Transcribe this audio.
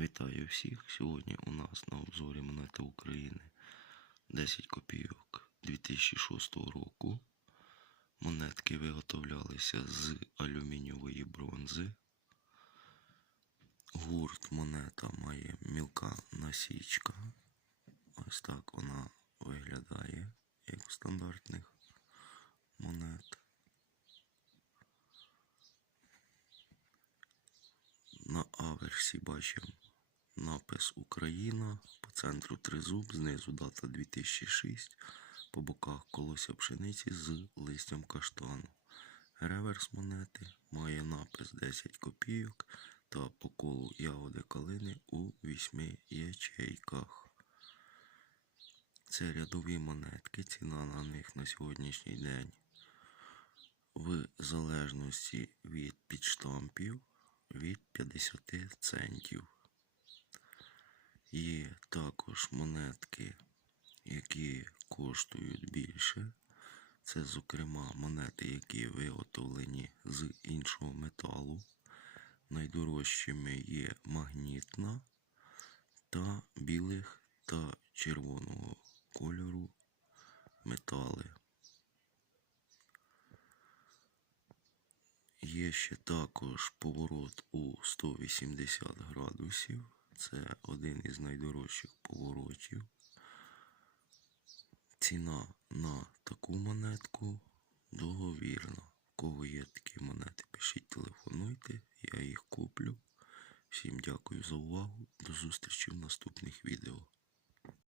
Вітаю всіх! Сьогодні у нас на обзорі монети України 10 копійок 2006 року. Монетки виготовлялися з алюмінієвої бронзи. Гурт монета має мілка насічка. Ось так вона виглядає, як у стандартних монет. На аверсі бачимо напис Україна, по центру тризуб, знизу дата 2006, по боках колося пшениці з листям каштану. Реверс монети має напис 10 копійок та по колу ягоди калини у 8 ячейках. Це рядові монетки, ціна на них на сьогоднішній день в залежності від підштампів від 50 центів. Є також монетки, які коштують більше. Це, зокрема, монети, які виготовлені з іншого металу. Найдорожчими є магнітна та білих та червоного кольору метали. Є ще також поворот у 180 градусів. Це один із найдорожчих поворотів. Ціна на таку монетку договірна. У кого є такі монети, пишіть, телефонуйте, я їх куплю. Всім дякую за увагу. До зустрічі в наступних відео.